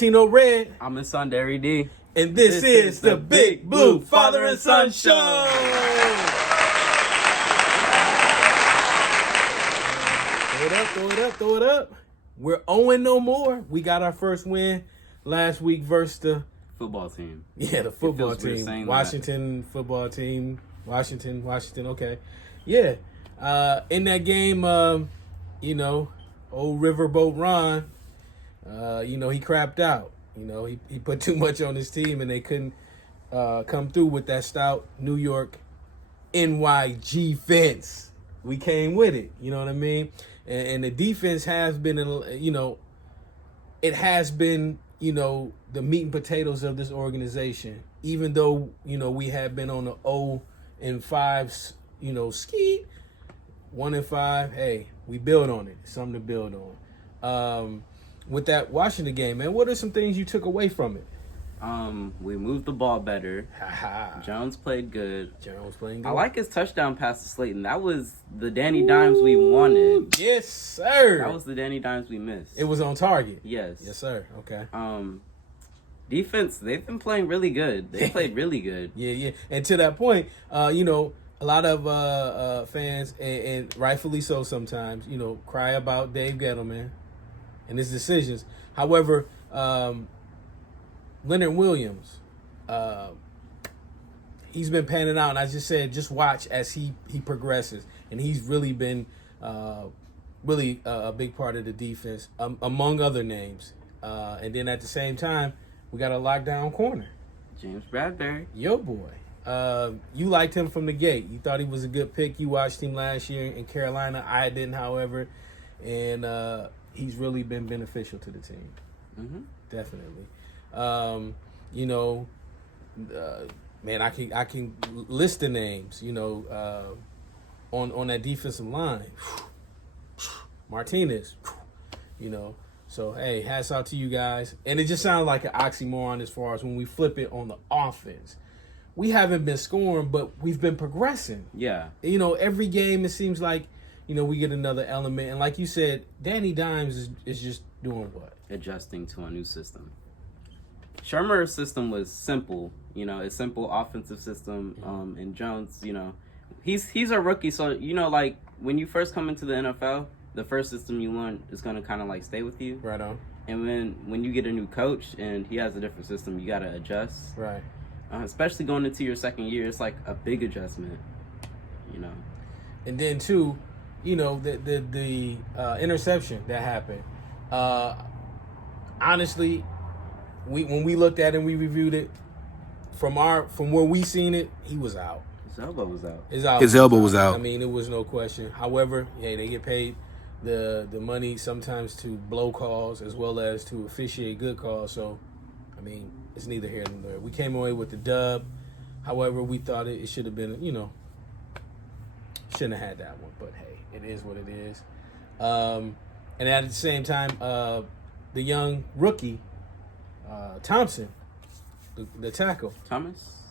Tino Red. I'm his son, Derry D. And this is the Big Blue Father and Son Show. Throw it up. We're 0 no more. We got our first win last week versus the football team. Yeah, the football team. Washington football team. Washington. Okay. Yeah. In that game, old Riverboat Ron, he crapped out. He put too much on his team, and they couldn't come through with that stout New York NYG fence. We came with it. You know what I mean? And the defense has been, it has been, the meat and potatoes of this organization. Even though, we have been on the 0-5, ski, 1-5. Hey, we build on it. Something to build on. With that Washington game, man, what are some things you took away from it? We moved the ball better. Jones played good. I like his touchdown pass to Slayton. That was the Danny Dimes we wanted. Yes, sir. That was the Danny Dimes we missed. It was on target. Yes. Yes, sir. Okay. Defense, they've been playing really good. They played really good. Yeah. And to that point, a lot of fans, and rightfully so sometimes, cry about Dave Gettleman and his decisions. However, Leonard Williams, he's been panning out, and I just said, just watch as he progresses, and he's really been a big part of the defense, among other names. And then at the same time, we got a lockdown corner, James Bradbury, yo boy. You liked him from the gate. You thought he was a good pick. You watched him last year in Carolina. I didn't, however, and he's really been beneficial to the team. Mm-hmm. Definitely. Man, I can list the names, on that defensive line. Martinez, so hey, hats out to you guys. And it just sounds like an oxymoron as far as when we flip it on the offense. We haven't been scoring, but we've been progressing. Yeah. Every game it seems like, we get another element. And like you said, Danny Dimes is just doing what? Adjusting to a new system. Shermer's system was simple, a simple offensive system. And Jones, he's a rookie, so like when you first come into the NFL, the first system you learn is gonna kind of like stay with you. Right on. And when you get a new coach and he has a different system, you gotta adjust. Right. Especially going into your second year, it's like a big adjustment. And then too, the interception that happened. Honestly, when we looked at it and we reviewed it, from where we seen it, he was out. His elbow was out. His elbow was out. I mean, it was no question. However, they get paid the money sometimes to blow calls as well as to officiate good calls. So, I mean, it's neither here nor there. We came away with the dub. However, we thought it should have been, shouldn't have had that one. But hey, it is what it is. And at the same time, the young rookie, Thompson, the tackle.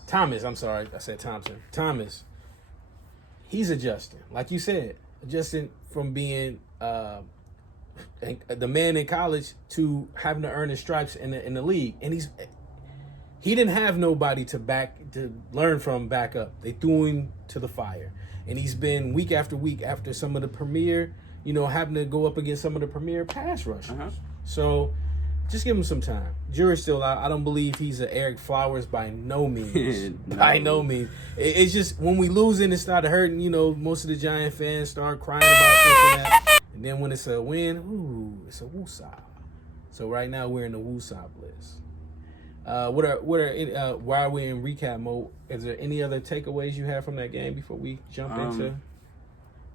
Thomas, I'm sorry. I said Thompson. Thomas, he's adjusting. Like you said, adjusting from being the man in college to having to earn his stripes in the league. And he didn't have nobody to learn from back up. They threw him to the fire. And he's been week after week after some of the premier, having to go up against some of the premier pass rushers. Uh-huh. So just give him some time. Jury's still out. I don't believe he's an Eric Flowers by no means. No. By no means. It's just when we lose it, it started hurting. Most of the Giant fans start crying about this and that. And then when it's a win, it's a woosah. So right now we're in the woosah bliss. While we're in recap mode, is there any other takeaways you have from that game before we jump into?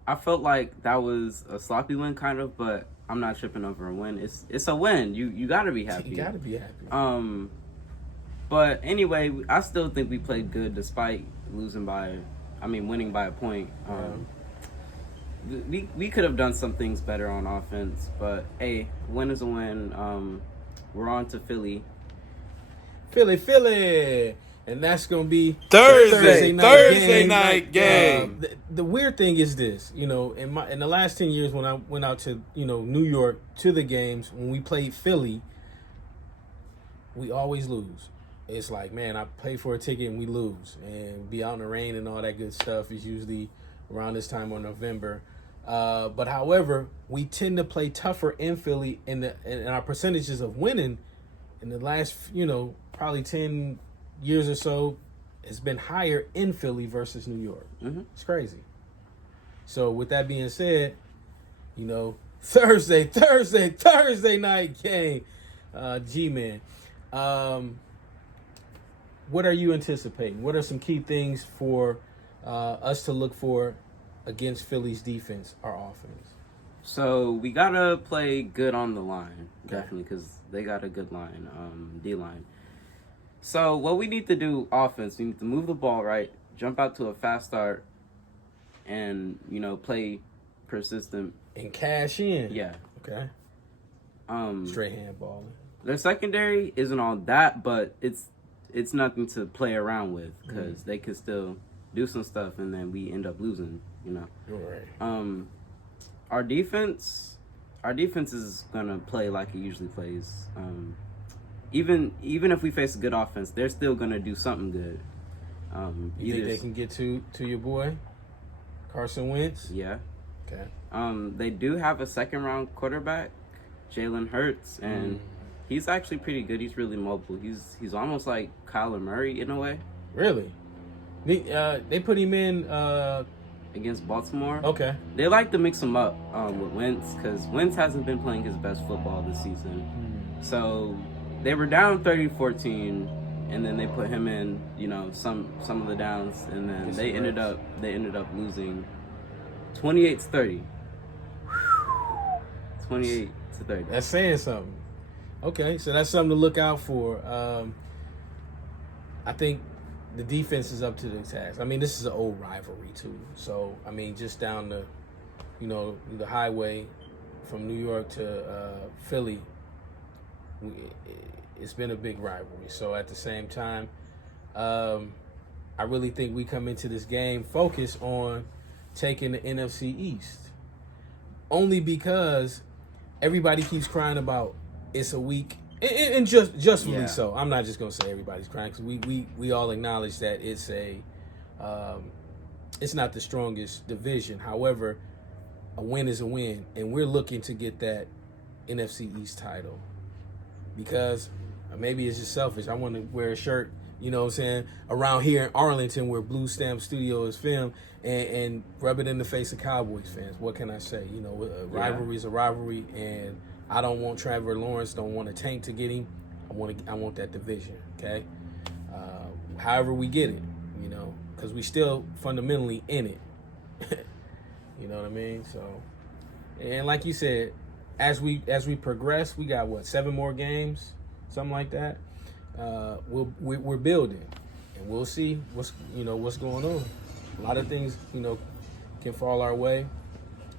I felt like that was a sloppy win, kind of, but I'm not tripping over a win. It's a win. You gotta be happy. You gotta be happy. But anyway, I still think we played good despite winning by a point. We could have done some things better on offense, but hey, win is a win. We're on to Philly. Philly. And that's going to be Thursday night game. The weird thing is this, in the last 10 years when I went out to, New York to the games, when we played Philly, we always lose. It's like, man, I pay for a ticket and we lose, and be out in the rain and all that good stuff is usually around this time of November. But however, we tend to play tougher in Philly, and our percentages of winning in the last, probably 10 years or so has been higher in Philly versus New York. Mm-hmm. It's crazy. So with that being said, Thursday night game, G-Man. What are you anticipating? What are some key things for us to look for against Philly's defense, our offense? So we gotta play good on the line, definitely, because they got a good line, D-line. So what we need to do offense, we need to move the ball right, jump out to a fast start, and play persistent and cash in. Yeah. Okay. Straight hand balling. Their secondary isn't all that, but it's nothing to play around with because they can still do some stuff, and then we end up losing. Right. Our defense is gonna play like it usually plays. Even if we face a good offense, they're still gonna do something good. You think they can get to your boy Carson Wentz? Yeah. Okay. They do have a second-round quarterback, Jalen Hurts, and he's actually pretty good. He's really mobile. He's almost like Kyler Murray in a way. Really? They put him in against Baltimore. Okay. They like to mix him up with Wentz because Wentz hasn't been playing his best football this season. So they were down 30-14, and then they put him in, some of the downs, and then they ended up losing 28-30. 28-30. That's saying something. Okay, so that's something to look out for. I think the defense is up to the task. I mean, this is an old rivalry too. So I mean, just down the, the highway from New York to Philly, it's been a big rivalry. So at the same time, I really think we come into this game focused on taking the NFC East, only because everybody keeps crying about it's a week. And justly so. I'm not just gonna say everybody's crying because we all acknowledge that it's not the strongest division. However, a win is a win, and we're looking to get that NFC East title because maybe it's just selfish. I want to wear a shirt, around here in Arlington where Blue Stamp Studio is filmed, and rub it in the face of Cowboys fans. What can I say? A rivalry is a rivalry, and I don't want Trevor Lawrence, don't want a tank to get him. I want that division, okay? However we get it, because we still fundamentally in it. You know what I mean? So, and like you said, as we progress, we got 7 more games, something like that. We're building, and we'll see what's going on. A lot of things can fall our way.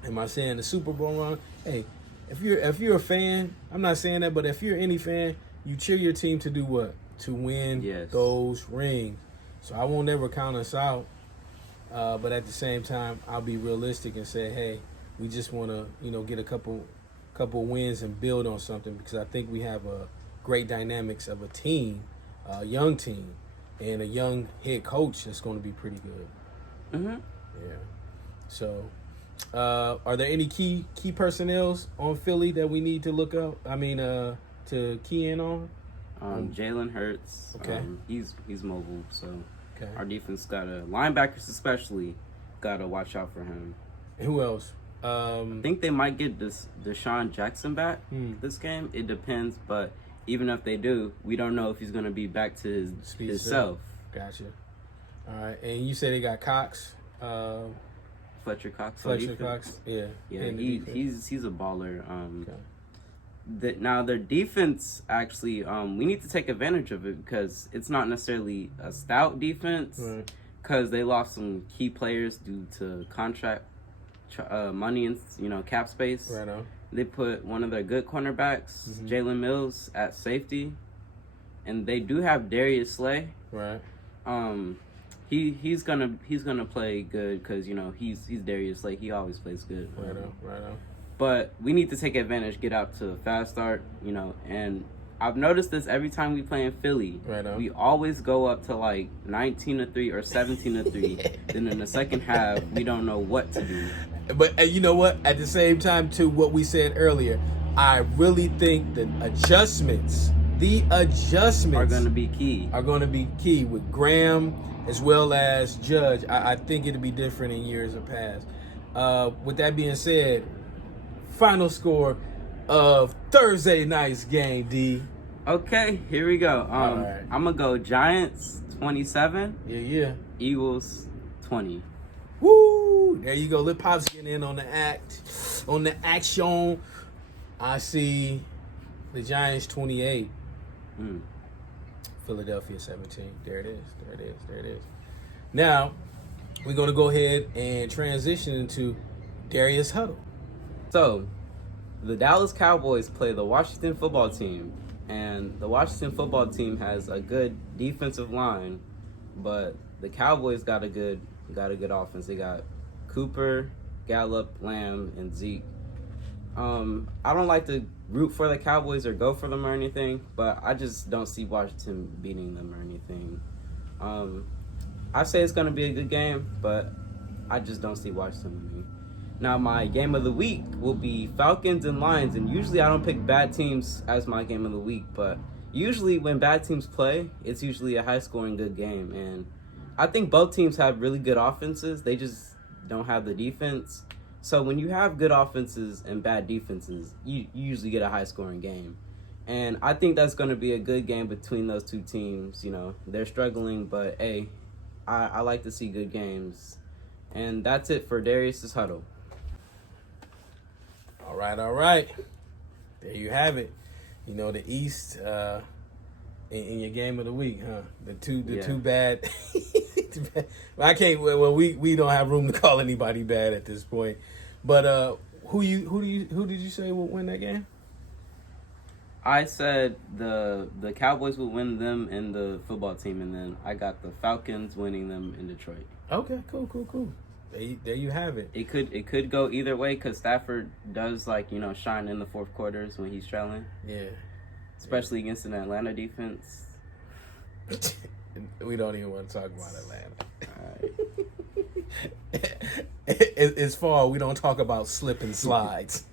Am I saying the Super Bowl run? Hey. If you're a fan, I'm not saying that, but if you're any fan, you cheer your team to do what? To win those rings. So I won't ever count us out. But at the same time, I'll be realistic and say, hey, we just want to, get a couple wins and build on something because I think we have a great dynamics of a team, a young team, and a young head coach that's going to be pretty good. Mm-hmm. Yeah. So. Are there any key personnels on Philly that we need to look up? I mean, to key in on? Jalen Hurts. Okay. He's mobile, so okay. Our defense linebackers especially gotta watch out for him. Who else? I think they might get Deshaun Jackson back this game. It depends, but even if they do, we don't know if he's gonna be back to his self. Gotcha. All right, and you said they got Cox. Fletcher Cox. Yeah. He's a baller. Now their defense actually, we need to take advantage of it because it's not necessarily a stout defense because they lost some key players due to contract money and cap space. Right on. They put one of their good cornerbacks, Jalen Mills, at safety, and they do have Darius Slay. Right. He's gonna play good because he's Darius Slay. He always plays good. Right on. But we need to take advantage, get out to a fast start, and I've noticed this every time we play in Philly. Right on. We always go up to like 19-3 or 17-3. Then in the second half, we don't know what to do. But you know what? At the same time, to what we said earlier, I really think the adjustments are going to be key. With Graham as well as Judge. I think it'll be different in years of past. With that being said, final score of Thursday night's game, D. Okay, here we go. Right. I'm going to go Giants 27. Yeah. Eagles 20. Woo! There you go. Let Pops get in on the action. I see the Giants 28. Philadelphia 17. There it is. Now, we're going to go ahead and transition into Darius Huddle. So, the Dallas Cowboys play the Washington football team, and the Washington football team has a good defensive line, but the Cowboys got a good offense. They got Cooper, Gallup, Lamb, and Zeke. I don't like to root for the Cowboys or go for them or anything, but I just don't see Washington beating them or anything. I say it's going to be a good game, but I just don't see Washington winning. Now, my game of the week will be Falcons and Lions, and usually I don't pick bad teams as my game of the week, but usually when bad teams play, it's usually a high-scoring good game, and I think both teams have really good offenses. They just don't have the defense. So when you have good offenses and bad defenses, you usually get a high-scoring game. And I think that's going to be a good game between those two teams. You know, they're struggling, but, hey, I like to see good games. And that's it for Darius's Huddle. All right. There you have it. You know, the East in your game of the week, huh? The two bad. I can't. Well, we don't have room to call anybody bad at this point. But who did you say will win that game? I said the Cowboys will win them and the football team, and then I got the Falcons winning them in Detroit. Okay, cool. There you have it. It could go either way because Stafford does shine in the fourth quarters when he's trailing. Yeah. Especially against an Atlanta defense. We don't even want to talk about Atlanta. All right. It's fall. We don't talk about slip and slides.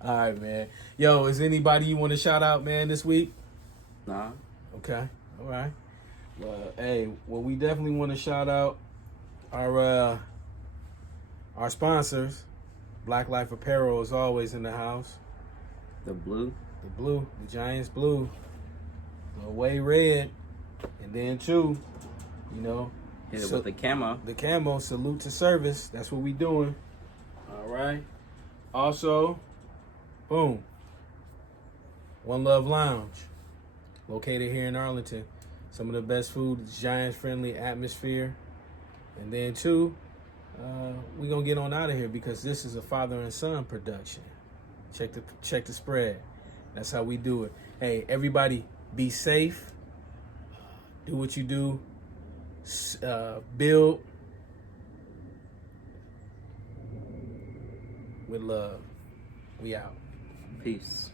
All right, man. Yo, is anybody you want to shout out, man, this week? Nah. Okay. All right. Well, we definitely want to shout out our sponsors. Black Life Apparel is always in the house. The blue, the Giants blue, away red, and then two, hit it with the camo. The camo, salute to service. That's what we doing. All right. Also, boom, One Love Lounge, located here in Arlington. Some of the best food, Giants-friendly atmosphere. And then two, we're going to get on out of here because this is a father and son production. Check the spread. That's how we do it. Hey, everybody, be safe. Do what you do. Build with love. We out. Peace.